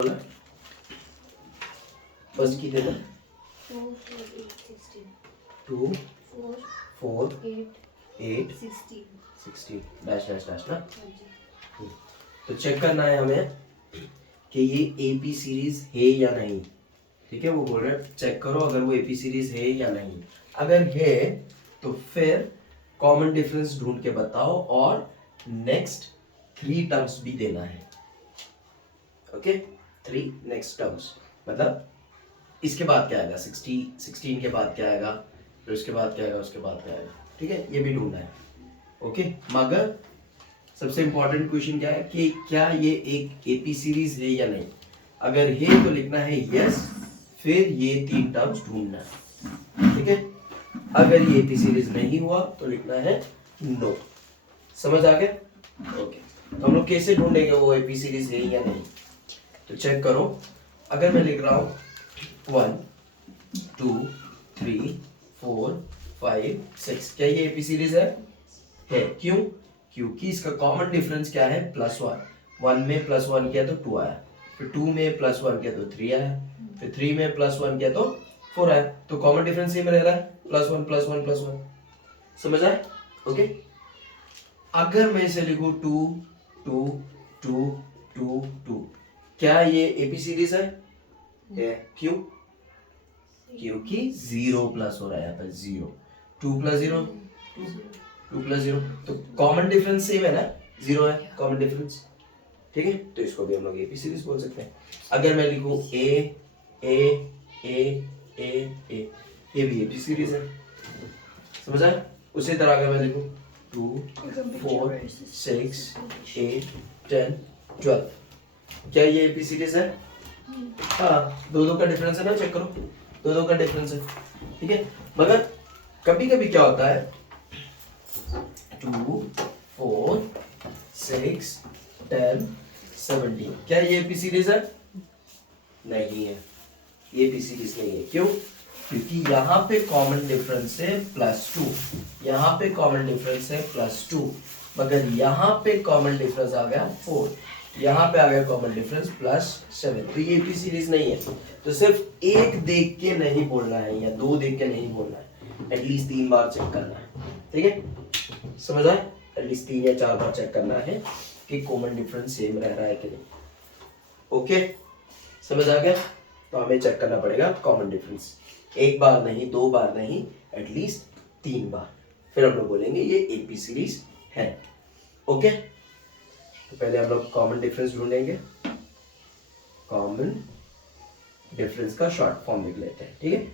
बोला फर्स्ट की देना 2 4 8 16 डैश डैश डैश ना। तो चेक करना है हमें कि ये एपी सीरीज है या नहीं। ठीक है, वो बोल रहे हैं चेक करो अगर वो एपी सीरीज है या नहीं। अगर है तो फिर कॉमन डिफरेंस ढूंढ के बताओ और नेक्स्ट 3 टर्म्स भी देना है। ओके, 3 नेक्स्ट टर्म्स मतलब इसके बाद क्या आएगा, 16 के बाद क्या आएगा, फिर उसके बाद क्या आएगा, उसके बाद क्या आएगा। ठीक है, ये भी ढूंढना है। ओके, मगर सबसे इंपॉर्टेंट क्वेश्चन क्या है कि क्या ये एक एपी सीरीज है या नहीं। अगर है तो लिखना है यस, फिर ये 3 टर्म्स ढूंढना है। ठीक है, अगर ये एपी सीरीज नहीं हुआ तो लिखना है नो। समझ आ गया? ओके, तो हम लोग कैसे ढूंढेंगे वो एपी सीरीज है या नहीं। तो चेक करो, अगर मैं लिख रहा हूं 1 2 3 4 5 6, क्या ये एपी सीरीज है? क्यों? क्योंकि इसका कॉमन डिफरेंस क्या है, +1। 1 में +1 किया तो 2 आया, फिर 2 में +1 किया तो 3 आया, फिर 3 में +1 किया तो 4 आया। तो कॉमन डिफरेंस सेम रह रहा है, +1 +1 +1। समझ आए? ओके, अगर मैं इसे लिखूं 2 2 2 2 2, क्या ये एपी सीरीज है? क्यों? क्योंकि 0 प्लस हो रहा है यहाँ पर, 0 2 + 0 2 + 0, तो कॉमन डिफरेंस सेम है ना, 0 है कॉमन डिफरेंस। ठीक है, तो इसको भी हम लोग एपी सीरीज बोल सकते हैं। अगर मैं लिखूं ए ए ए ए ए, ये भी एपी सीरीज है। समझ आया? उसी तरह अगर मैं लिखूं 2 4 6 8 10 12, क्या ये एपी सीरीज है? हाँ, 2 का डिफरेंस है ना, चेक करो, 2 का डिफरेंस है। ठीक है, मगर कभी कभी क्या होता है 2 4 6 10 17, क्या ये एपी सीरीज है? नहीं है, ये एपी सीरीज नहीं है। क्यों? क्योंकि यहाँ पे कॉमन डिफरेंस है +2, यहाँ पे कॉमन डिफरेंस है +2, मगर यहाँ पे कॉमन डिफरेंस आ गया 4, यहाँ पे आ गया कॉमन डिफरेंस +7, तो ये एपी सीरीज नहीं है। तो सिर्फ एक देख के नहीं बोलना है या 2 देख के नहीं बोलना है, एटलीस्ट 3 बार चेक करना है। ठीक है, समझ आए? एटलीस्ट 3 या 4 बार चेक करना है कि कॉमन डिफरेंस सेम रह रहा है कि नहीं। ओके, समझ आ गया? तो हमें चेक करना पड़ेगा कॉमन डिफरेंस, 1 बार नहीं, 2 बार नहीं, एटलीस्ट 3 बार, फिर हम लोग बोलेंगे ये एपी सीरीज है। ओके, तो पहले हम लोग कॉमन डिफरेंस ढूंढेंगे। कॉमन डिफरेंस का शॉर्ट फॉर्म लिख लेते हैं। ठीक है,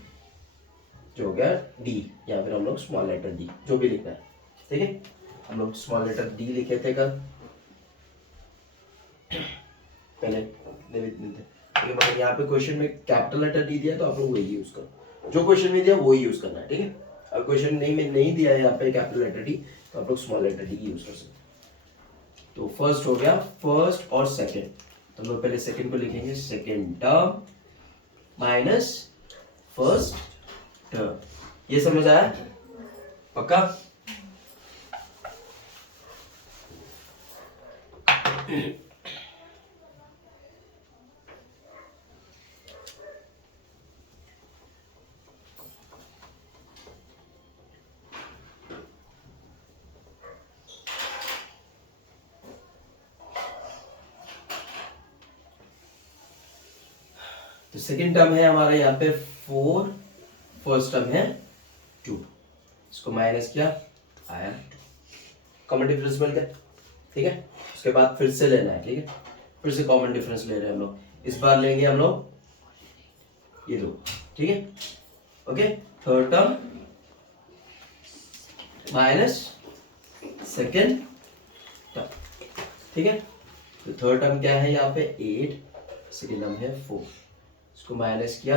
जो हो गया डी, या फिर हम लोग स्मॉल लेटर डी, जो भी लिखना है। ठीक है, हम लोग स्मॉल लेटर डी लिखे थे कल पहले, मगर यहाँ पे क्वेश्चन में कैपिटल लेटर डी दिया तो आप लोग वही यूज करो, जो क्वेश्चन में दिया वही यूज करना है। ठीक है, अब क्वेश्चन नहीं दिया है यहाँ पे कैपिटल लेटर डी, तो आप लोग स्मॉल लेटर डी यूज कर सकते हैं। तो फर्स्ट हो गया, फर्स्ट और सेकंड, तो हम लोग पहले सेकंड को लिखेंगे, second term minus first term. ये समझ आया? पक्का? तो सेकंड टर्म है हमारा यहाँ पे 4, फर्स्ट टर्म है 2, इसको माइनस किया, आया 2, कॉमन डिफरेंस मिल गया। ठीक है, उसके बाद फिर से लेना है। ठीक है, फिर से कॉमन डिफरेंस ले रहे हैं हम लोग, इस बार लेंगे हम लोग ये 2। ठीक है, okay, third term minus second term. ठीक है, तो थर्ड टर्म क्या है यहाँ पे 8, सेकेंड टर्म है 4, इसको माइनस किया,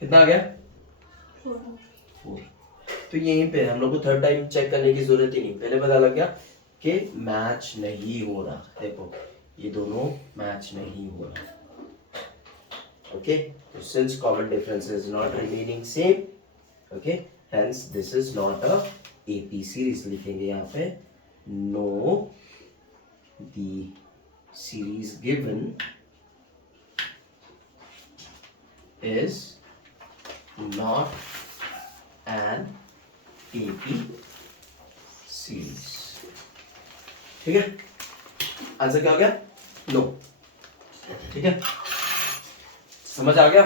कितना आ गया 4। तो यहीं पे हम लोग को थर्ड टाइम चेक करने की जरूरत ही नहीं, पहले पता लग गया कि मैच नहीं हो रहा। देखो ये दोनों मैच नहीं हो रहा। ओके, तो since common difference is not remaining same, okay, hence this is not a AP series. लिखेंगे यहाँ पे know the series given is not an AP series. ठीक है, आंसर क्या हो गया? नो। ठीक है, समझ आ गया?